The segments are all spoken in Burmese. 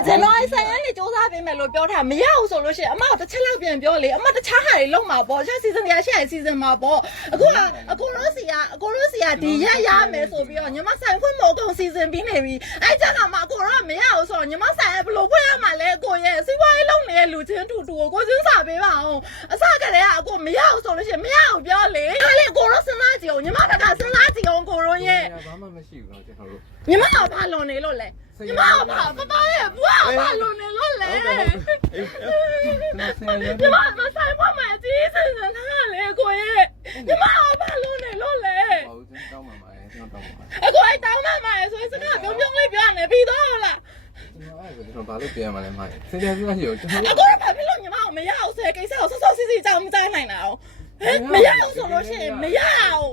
ကျွန်တော်အဲ့ဆိုင်ရနေစူးစမ်းပေးမယ်လို့ပြောထားမရဘူးဆိုလို့ရှိရင်အမတစ်ချက်လောက်ပြန်ပြောလေအမတခြားဟာတွေလုံးမှာပေါ့ချက်စီစဉ်ရရှိရစီစဉ်မှာပေါ့အခုလို့စီကဒီရမယ်ဆိုပြီးတော့ညီမဆိုင်ဖွင့်မအောင်စီစဉ်ပြီးနေပြီအဲ့ကျတော့မှအကိုတော့မရဘူးဆိုတော့ညီမဆိုင်ဘလို့ဖွင့်ရမှာလဲအကိုရဲ့စီးပွားရေးလုပ်နေတဲ့လူချင်းတူကိုချင်းစာပေးပါအောင်အစကတည်းကအကိုမရဘူးဆိုလို့ရှိရင်မရဘူးပြောလေအဲ့လေအကိုတော့စဉ်းစားကြည့်အောင်ညီမတကစဉ်းစားကြည့်အောင်ကိုရောရဲ့ဘာမှမရှိဘူးတော့ကျွန်တော်တို့ညီမကဘာလွန်နေလို့လဲညီမကဘာရဲ့ဘွားဘာလွန်နေလို့လဲညီမမဆိုင်ဖွင့်မယ်ကြီးစဉ်းစားထားလေကိုရဲ့ညီမကဘာလွန်နေလို့လဲဟောကျွန်တော်တောင်းပါမယ်ကျွန်တော်တောင်းပါအကိုအဲ့တောင်းမှဆိုရင်စကားပြုံးလေးပြောနေပြီးတော့လားကျွန်တော်ဘာလို့ပြန်ရမှာလဲမိုင်းစဉ်းစားကြည့်ကျွန်တော်အကိုဘာဖြစ်လို့ညီမကိုမရအောင်ဆဲကိစ္စကိုဆော့စီကြောင်မတိုင်းနိုင်တာအောင်မရအောင်ဆိုလို့ရှိရင်မရအောင်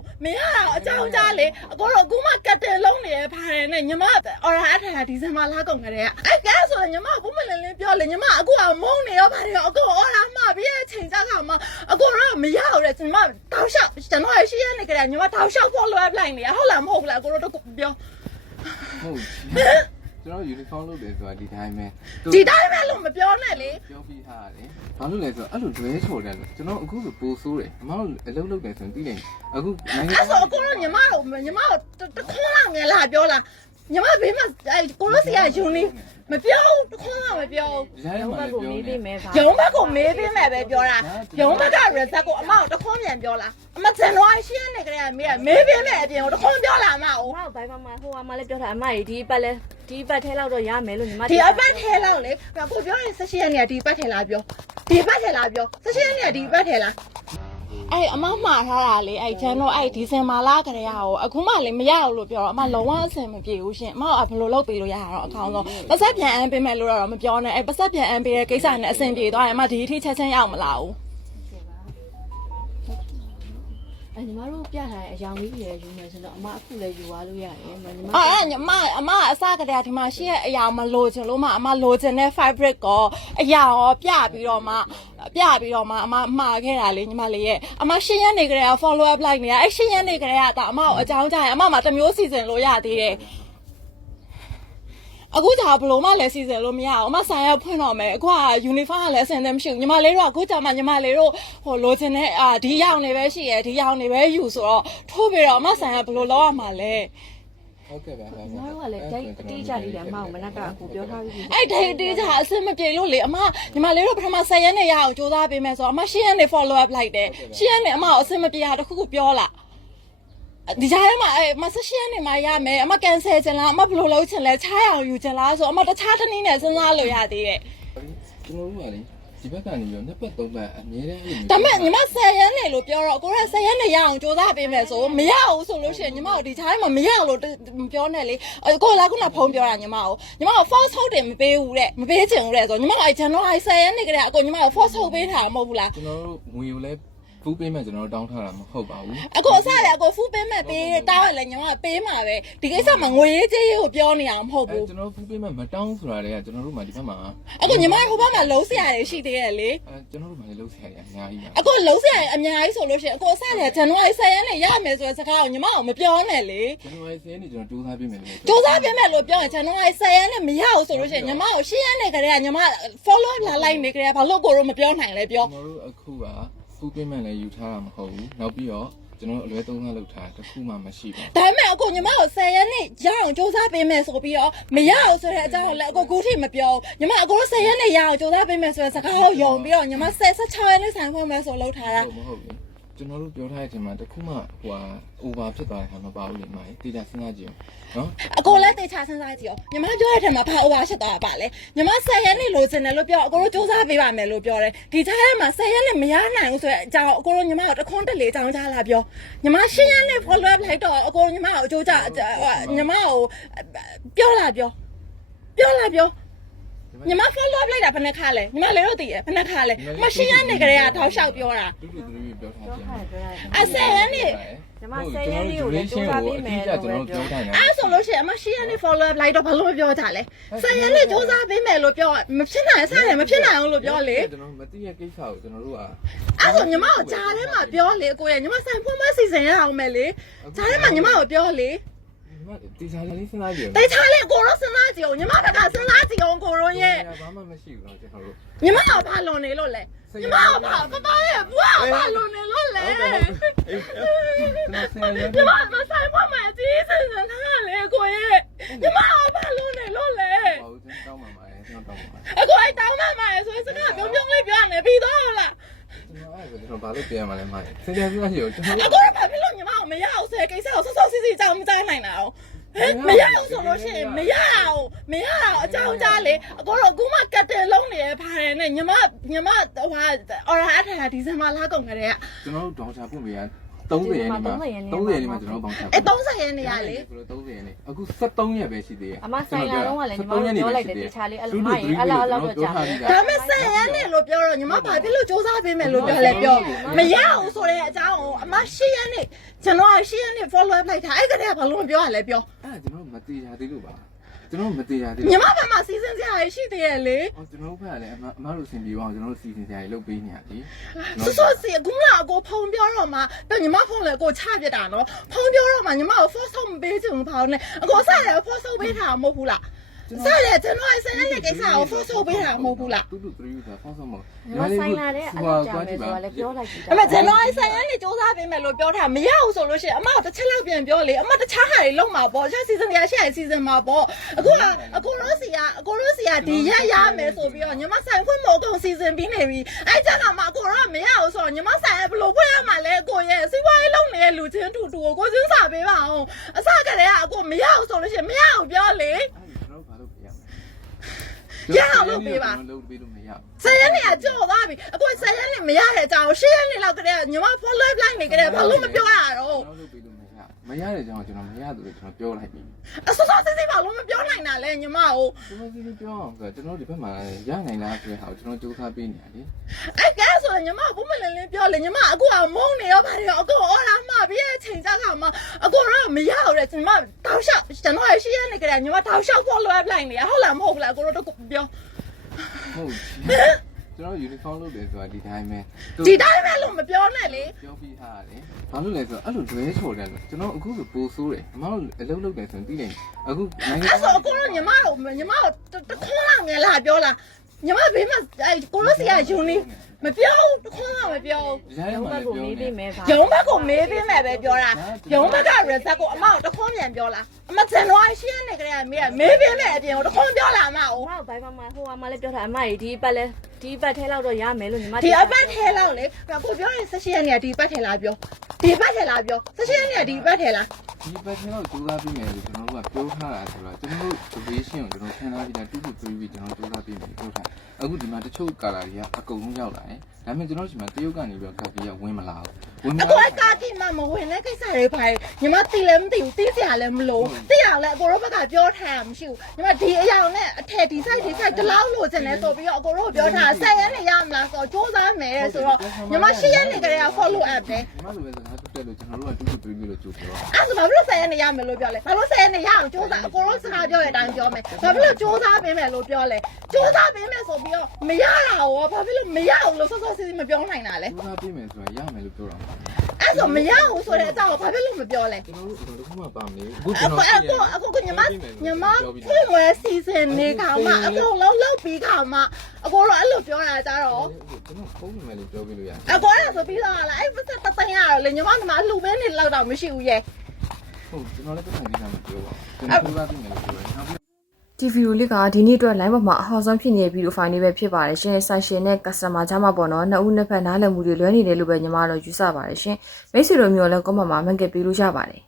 အကြောင်းကြားလေအကိုတော့အခုမှကတ်တယ်လုံးနေရပါတယ်နဲ့ညီမအော်ရာအထာဒီဇင်ဘာလာကုန်ကြတဲ့အဲ့ကဲဆိုရင်ညီမဘုမလင်းလင်းပြောလေညီမအခုကမုန်းနေရောပါတယ်အကိုအော်ရာမှပြီးရဲ့ချိန်ကြခါမှာအကိုတော့မရအောင်လေညီမတောက်လျှောက်ကျွန်တော်ရှိရနေကြတယ်ညီမတောက်လျှောက်ဖို့လွှဲပလိုက်နေရဟုတ်လားမဟုတ်လားအကိုတော့ပြောဟုတ်ကျွန်တော် uniform လုပ်တယ်ဆိုတာဒီတိုင်းပဲလို့မပြောနဲ့လေပြောပြီးထားရတယ်ဘာလို့လဲဆိုတော့အဲ့လိုဒွဲချော်တယ်လို့ကျွန်တော်အခုဆိုပိုးဆိုးတယ်အမတို့အလုပ်လုပ်တယ်ဆိုရင်ပြီးတယ်အခုနိုင်ငံအဲ့ဆိုအကိုတော့ညီမတို့တခွန်းလောက်ငယ်လာပြောလားညီမဘေးမှာအဲ့ကိုလို့စီကယူနီမပြောဘူးတခွန်းလောက်မပြောဘူးရုံးဘက်ကိုမေးပေးမယ်ပဲပြောတာရုံးဘက်က result ကိုအမကိုတခွန်းပြန်ပြောလားအမဇန်နဝါရီ10ရက်နေ့ကလေးကမေးပေးမယ်အပြင်ကိုတခွန်းပြောလာအမကိုဘိုင်မှာဟိုကမှလည်းပြောတာအမကြီးဒီပတ်ထဲလောက်တော့ရမယ်လို့ညီမဒီအပတ်ထဲလောက်လေကိုပြောရင်16ရက်နေ့ကဒီပတ်ထဲလာပြော16ရက်နေ့ကဒီပတ်ထဲလာအဲ့အမမှားထားတာလေအဲ့ဂျန်တော့အဲ့ဒီဇင်ဘာလကလေးရောအခုမှလည်းမရဘူးလို့ပြောတော့အမလုံးဝအဆင်မပြေဘူးရှင်အမကဘယ်လိုလုပ်ပေးလို့ရတာတော့အကောင်းဆုံးပတ်ဆက်ပြန်အမ်းပေးမယ်လို့တော့မပြောနဲ့အဲ့ပတ်ဆက်ပြန်အမ်းပေးတဲ့ကိစ္စနဲ့အဆင်ပြေသွားရင်အမဒီအထိချက်ချင်းရောက်မလာဘူးညီမတို့ပြထားတဲ့အယောင်ကြီးတွေယူမယ်ဆိုတော့အမအခုလည်းယူသွားလို့ရတယ်ညီမအမအစကတည်းကဒီမှာရှိတဲ့အယောင်မလိုချင်လို့မှအမလိုချင်တဲ့ fabric ကိုအယောင်ရောပြပြီးတော့မှအမမှားခဲ့တာလေညီမလေးရဲ့အမရှင်းရနေကြတဲ့ follow up လိုက်နေတာအဲ့ရှင်းရနေကြတဲ့အမကိုအကြောင်းကြားရင်အမမှာတစ်မျိုးစီစဉ်လို့ရသေးတယ်အခုကြာဘလို့မှလည်းစီစဉ်လို့မရအောင်အမဆိုင်ရောက်ဖွင့်တော့မယ်အခုက uniform ကလည်းအဆင်သင့်မရှိဘူးညီမလေးတို့ကအခုကြာမှညီမလေးတို့ဟိုလိုချင်တဲ့ဒီရောက်နေပဲရှိရဒီရောက်နေပဲယူဆိုတော့ထိုးပြီးတော့အမဆိုင်ကဘလို့လောက်ရမှာလဲဟုတ်ကဲ့ပါညီမတို့ကလည်းဒိတ်အတိအကျလေးတယ်အမကမနက်ကအခုပြောထားပြီးအဲ့ဒိတ်အတိအကျအဆင်မပြေလို့လေအမညီမလေးတို့ပထမ10ရက်နဲ့ရအောင်စူးစမ်းပေးမယ်ဆိုတော့အမ10ရက်နဲ့ follow up လိုက်တယ်10ရက်နဲ့အမကိုအဆင်မပြေတာတခုခုပြောလာဒီကြားထဲမှာမဆရှင်းနေမှာရမယ်အမကန်ဆယ်ချင်လားအမဘယ်လိုလုပ်ချင်လဲချားရအောင်ယူချင်လားဆိုအမတခြားတစ်နည်းနဲ့စဉ်းစားလို့ရသေးတယ်ကျွန်တော်တို့ကလေဒီဘက်ကနေရောနှစ်ပတ်သုံးပတ်အမြဲတမ်းအဲ့လိုဒါမဲ့ညီမ10ရက်နေလို့ပြောတော့ကိုက10ရက်နေရအောင်စူးစမ်းပေးမယ်ဆိုမရဘူးဆိုလို့ရှိရင်ညီမတို့ဒီကြားထဲမှာမရလို့ပြောနေလေကိုလာခုနဖုန်းပြောတာညီမကို force ဟုတ်တယ်မပေးဘူးတဲ့မပေးချင်ဘူးတဲ့ဆိုညီမကအဲ့ဂျန်တော့အဲ့10ရက်နေကြတဲ့အကိုညီမကို force ဟုတ်ပေးထားမှာမဟုတ်ဘူးလားကျွန်တော်တို့ငွေကိုလည်းဖူးပေးမယ်ကျွန်တော်တောင်းထားတာမဟုတ်ပါဘူးအကိုအစားလေအကိုဖူးပေးမယ်ပေးတောင်းရလေညီမကပေးမှာပဲဒီကိစ္စမှာငွေရေးကြေးရေးကိုပြောနေအောင်မဟုတ်ဘူးကျွန်တော်ဖူးပေးမယ်မတောင်းဆိုတာတွေကကျွန်တော်တို့မှဒီဘက်မှာအကိုညီမဟိုဘက်မှာလုံးစရာတွေရှိသေးတယ်လေကျွန်တော်တို့မှလည်းလုံးစရာတွေအများကြီးပါအကိုလုံးစရာတွေအများကြီးဆိုလို့ရှိရင်အကိုအစားလေဇန်နဝါရီ10ရက်နေ့ရမယ်ဆိုတဲ့စကားကိုညီမကမပြောနဲ့လေဇန်နဝါရီ10ရက်နေ့ကျွန်တော်စူးစမ်းပေးမယ်လို့စူးစမ်းပေးမယ်လို့ပြောရင်ဇန်နဝါရီ10ရက်နေ့မရဘူးဆိုလို့ရှိရင်ညီမကို10ရက်နေ့ကလေးကညီမ follow up လာလိုက်နေကြတယ်ဘာလို့ကိုတို့မပြောနိုင်လဲပြောကျွန်တော်တို့အခုကဖူးပေးမယ်လည်းယူထားတာမဟုတ်ဘူးနောက်ပြီးတော့ကျွန်တော်အလွဲသုံးစားလုပ်ထားတခုမှမရှိပါဘူးဒါပေမဲ့အခုညီမကို10ရက်နေ့ရအောင်စူးစမ်းပေးမယ်ဆိုပြီးတော့မရအောင်ဆိုတဲ့အကြောင်းကိုလည်းအခုခုထိမပြောညီမအခု10ရက်နေ့ရအောင်စူးစမ်းပေးမယ်ဆိုတဲ့စကားကိုယုံပြီးတော့ညီမ16ရက်နေ့ဆိုင်ဖွင့်မယ်ဆိုလုပ်ထားတာမဟုတ်ဘူးကျွန်တော်တို့ပြောထားတဲ့အချိန်မှာတခုမှဟို over ဖြစ်သွားတဲ့ခါမပါဘူးလေမိုင်းတေချာစဉ်းစားကြည့်အောင်နော်အကိုလည်းတေချာစဉ်းစားကြည့်အောင်ညီမပြောတဲ့အချိန်မှာဘာ over ဖြစ်သွားတာပါလဲညီမ10ရက်နေ့လိုချင်တယ်လို့ပြောအကိုတို့စူးစမ်းပေးပါမယ်လို့ပြောတယ်ဒီကြားထဲမှာ10ရက်နေ့မရနိုင်ဘူးဆိုတဲ့အကြောင်းအကိုတို့ညီမကိုတခွန်းတလေအကြောင်းကြားလာပြောညီမ10ရက်နေ့ follow up လိုက်တော့အကိုညီမကိုအကျိုးကြညီမကိုပြောလာပြောညီမ follow up လိုက်တာဘယ်နှခါလဲညီမလည်းတော့သိရဘယ်နှခါလဲမရှင်းရနေကြတဲ့ကထောက်လျှောက်ပြောတာတူပြောထားတယ်အဆယ်ရနေညီမ10ရက်နေ့ကိုလည်းစူးစမ်းပေးမယ်လို့ပြောထားတယ်အဲ့ဆိုလို့ရှိရင်အမ10ရက်နေ့ follow up လိုက်တော့ဘာလို့ပြောကြလဲ10ရက်နေ့စူးစမ်းပေးမယ်လို့ပြောမဖြစ်နိုင်စားတယ်မဖြစ်နိုင်အောင်လို့ပြောလေကျွန်တော်မသိရကိစ္စကိုကျွန်တော်တို့ကအဲ့ဆိုညီမကိုကြားထဲမှာပြောလေကိုရဲ့ညီမဆိုင်ဖွင့်မစီစဉ်ရအောင်မယ်လေကြားထဲမှာညီမကိုပြောလေမ တီချာလေးစဉ်းစားကြည့် တေချာလေကိုရောစဉ်းစားကြည့်အောင်ညီမဘက်ကစဉ်းစားကြည့်အောင်ကိုရောရဲ့ ဘာမှမရှိဘူးတော့ကျွန်တော်တို့ ညီမကဘာလွန်နေလို့လဲညီမကဘာပပရဲ့ဘွားဘာလွန်နေလို့လဲ ကျွန်တော်ဆင်ရ ညီမမဆိုင်ဘွားမအကြီးစင်စင်ထားလေကိုရဲ့ညီမကဘာလွန်နေလို့လဲ ဟိုတောင်းပါမှာကျွန်တော်တောင်းပါမှာ အခုအဲ့တောင်းမှမှာဆိုရင်စကားပြုံးပြုံးလေးပြောနေပြီးတော့လား ကျွန်တော်ဘာလို့ပြန်มาလဲမိုင်းစဉ်းစားစဉ်းစားကြည့်ကျွန်တော် အခုတော့ဘာဖြစ်လို့ညီမကိုမရအောင်ဆဲကိစ္စကိုဆော့ဆော့စီစီကြောင်မတိုင်းနိုင်တာ哦မရအောင်ဆိုလို့ရှိရင်မရအောင်အကြောင်းကြားလေအခုတော့အခုမှကတ်တယ်လုံးနေရပါတယ်နဲ့ညီမဟိုအော်ရာအထာဒီဇင်ဘာလကုန်ကြတဲ့ ကျွန်တော်တို့ဒေါင်ချာပွင့်ပေးရ30ရက်နေမှာ30ရက်နေမှာကျွန်တော်ဘောင်ချာ 30ရက်နေရလေ 30ရက်နေအခု73ရက်ပဲရှိသေးတယ် အမဆိုင်လာတော့ကလည်းညီမတို့ပြောလိုက်တယ်တေချာလေးအဲ့လိုမရင်အလားအလားတော့ကြာတယ် ဒါမဲ့10ရက်နေလို့ပြောတော့ညီမဘာဖြစ်လို့စူးစမ်းပေးမယ်လို့ပြောလဲပြောမရအောင်ဆိုတဲ့အကြောင်းကိုအမ10ရက်နေကျွန်တော်10ရက်နေ follow up လိုက်တာအဲ့ကတည်းကဘာလို့မပြောရလဲပြော အဲ့ကျွန်တော်မတေးရသေးလို့ပါကျွန်တော်မတေးရသေး ညီမဘာမှစီစဉ်စရာရှိသေးရဲ့လေ ဟောကျွန်တော်ဘက်ကလည်းအမတို့ဆင်ပြေအောင်ကျွန်တော်တို့စီစဉ်စရာကြီးလုပ်ပေးနေရတယ် ဆော့စီအခုမှအကိုဖုံပြောတော့မှတော့ညီမဖုံလေကိုချပြတာနော်ဖုံပြောတော့မှညီမကို force မပေးချင်ဘူးပေါ့နဲ့အကိုဆက်ရ force ပေးတာမဟုတ်ဘူးလားဆက်လေကျွန်တော်ဆက်တဲ့ကိစ္စကို force ပေးတာမဟုတ်ဘူးလား တူတူ3ဆိုတာဖောက်ဆုံးမဟုတ် ညီမဆိုင်လာတဲ့အလားကြာမယ်ဆိုတာလည်းပြောလိုက်ကြည့် အမကျွန်တော်ဆက်ရနေစူးစမ်းပေးမယ်လို့ပြောတာမရဘူးဆိုလို့ရှိရင်အမကိုတစ်ချက်လောက်ပြန်ပြောလေအမတခြားဟာတွေလုံးမှာပေါ့ရှာစီစဉ်ရရှာစီစဉ်မှာပေါ့အခုအကိုရိုးစီကဒီရမယ်ဆိုပြီးတော့ညီမဆိုင်ဖွင့်မအောင်စီစဉ်ပြီးနေပြီအဲ့ကျတော့မှအကိုရောမရဘူးဆိုတော့ညီမဆိုင်ဘယ်လိုဖွင့်ရမှာလဲအကိုရဲ့စီးပွားရေးလုံးနေတဲ့လူချင်းတူကိုကိုချင်းစာပေးပါအောင်အစကတည်းကအကိုမရဘူးဆိုလို့ရှိရင်မရဘူးပြောလေ ကျွန်တော်ဘာလုပ်ပြရမလဲ ရအောင်လုပ်ပေးပါ လုပ်ပေးလို့မရ 10ရက်နေကကြော်သွားပြီအခု10ရက်နေမရတဲ့အကြောင်း10ရက်နေလောက်ကတည်းကညီမ follow line နေကြတယ်ဘာလို့မပြောရတော့ ကျွန်တော်လုပ်ပေးလို့မရတဲ့ကြောင့်ကျွန်တော်မရသူတွေကျွန်တော်ပြောလိုက်ပြီ အစောစောစစ်စစ်ဘာလို့မပြောနိုင်တာလဲညီမကို ကျွန်တော်ဒီပြောအောင်ဆိုကျွန်တော်ဒီဘက်မှာရနိုင်လားဆိုတဲ့ဟာကိုကျွန်တော်စူးစမ်းပေးနေရတယ် အဲ့ကဲဆိုရင်ညီမဘုမလင်းလင်းပြောလေညီမအခုကမုန်းနေရောဗါရောအခုအော်လာမှပြီးရဲ့ချိန်ကြတာမှအခုတော့မရဘူးလေညီမတောက်လျှောက်ကျွန်တော်ရှိရနေကြတယ်ညီမတောက်လျှောက် follow up line နေရဟုတ်လားမဟုတ်ဘူးလားကိုတော့ပြော ဟုတ်ကျွန်တော် uniform လုပ်တယ်ဆိုတာဒီတိုင်းပဲ ဒီတိုင်းပဲလို့မပြောနဲ့လေ ပြောပြီးထားရတယ်ဘာလို့လဲဆိုတော့အဲ့လိုလွဲချော်တယ်လို့ကျွန်တော်အခုဆိုပိုးဆိုးတယ်အမတို့အလုပ်လုပ်တယ်ဆိုရင်သိတယ်အခုနိုင်ငံ အဲ့ဆိုအခုတော့ညီမတို့တခွန်းလောက်ငယ်လာပြောလားညီမဘေးမှာအဲ့ကိုလို့စီကယူနီမပြောတခွန်းလောက်မပြော ရိုင်း ရုံး မှာ ဘက် လည်း ကို ပြော မေး နေ ပေးမယ်ပါ ရုံးဘက်ကိုမေးပေးမယ်ပဲပြောတာရုံးဘက်က result ကိုအမကိုတခွန်းပြန်ပြောလားအမဇန်နဝါရီ10ရက်နေကြတဲ့မေးပေးမယ်အပြင်ကိုတခွန်းပြောလာအမကို အမဘိုင်မှာဟိုကမှလည်းပြောတာအမကြီးဒီပတ်လဲဒီပတ်ထဲလောက်တော့ရမယ်လို့ညီမ ဒီအပတ်ထဲလောက်လေကိုပြောရင်16ရက်နေဒီပတ်ထဲလာပြောဒီပတ်ထဲလာပြော16ရက်နေဒီပတ်ထဲလာ ဒီဘက်ထဲတော့စူးစမ်းပြီးမယ်လို့ကျွန်တော်တို့ကပြောထားတာဆိုတော့ကျွန်တော်တို့ division ကိုကျွန်တော်ဆင်းထားပြီးတာ2 to 3 week ကျွန်တော်စူးစမ်းပြီးမယ်ပြောထားအခုဒီမှာတချို့ကာလာတွေကအကုန်လုံးရောက်လာတယ်ဒါပေမဲ့ကျွန်တော်တို့ဒီမှာတရုတ်ကနေပြီးတော့ကပ်ပြီးဝင်မလာဘူးဝင်မ အ လာ ကိုကာကီမမဝင်တဲ့ကိစ္စတွေပါညီမတီလည်းမသိဘူးတီးစရာလည်းမလိုတီးရလည်းအကိုတို့ဘက်ကပြောထားတာမရှိဘူးညီမဒီအရာနဲ့အထက်ဒီ site ဒီလောက်လို့ကျင်လဲဆိုပြီးတော့အကိုတို့ပြောထား10ရက်နေရမလားဆိုတော့စူးစမ်းမယ်ဆိုတော့ညီမ10ရက်နေကြတဲ့ follow up တယ် ဒီမှာလိုပဲစကားတက်လို့ကျွန်တော်တို့က2 to 3 week လို့ကြိုးပြော အဲ့ဆိုဘာလို့10ရက်နေရမယ်လို့ပြောလဲဘာလို့10ရက်နေရအောင်စူးစမ်းအကိုတို့စကားပြောတဲ့အတိုင်းပြောမယ်ဘာလို့စူးစမ်းပေးမယ်လို့ပြောလဲစူးစမ်းပေးမယ်ဆိုပြီးတော့မရတာရောဘာဖြစ်လို့မရအောင်လို့စောစောစီစီမပြောနိုင်တာလဲ စူးစမ်းပြီးမယ်ဆိုရင်ရမယ်လို့ပြောတာ အဲ့ဆိုမရဘူးဆိုတဲ့အကြောင်းကိုဘာဖြစ်လို့မပြောလဲ ကျွန်တော်တို့အခုမှပါမနေ အခုညီမဖွင့်ဝဲစီစဉ်နေခါမှအခုလုံးလောက်ပြီးခါမှအကိုတော့အဲ့လိုပြောတာကြတော့ ကျွန်တော်ဖုန်းနံပါတ်လေးပြောပြလို့ရတယ် အကိုအဲ့ဆိုပြီးတော့လားအဲ့ပတ်သက်တရတော့လေညီမကမှလှူပေးနေလောက်တော့မရှိဘူးရဲ့ ဟုတ်ကျွန်တော်လည်းပတ်သက်နေတာမပြောပါဘူးကျွန်တော်စူးစမ်းပြီးမယ်လို့ပြောတယ်နောက် ဒီဗီဒီယိုလေးကဒီနေ့အတွက် line ပေါ်မှာအဟော်ဆုံးဖြစ်နေတဲ့ဗီဒီယိုဖိုင်လေးပဲဖြစ်ပါတယ်ရှင်ဆိုင်ရှင်နဲ့ customer ကြားမှာပေါ့နော်နှစ်ဦးနှစ်ဖက်နားလည်မှုတွေလွဲနေတယ်လို့ပဲညီမတို့ယူဆပါတယ်ရှင်မိတ်ဆွေတို့မျိုးလည်း comment မှာမှတ်ခဲ့ပေးလို့ရပါတယ်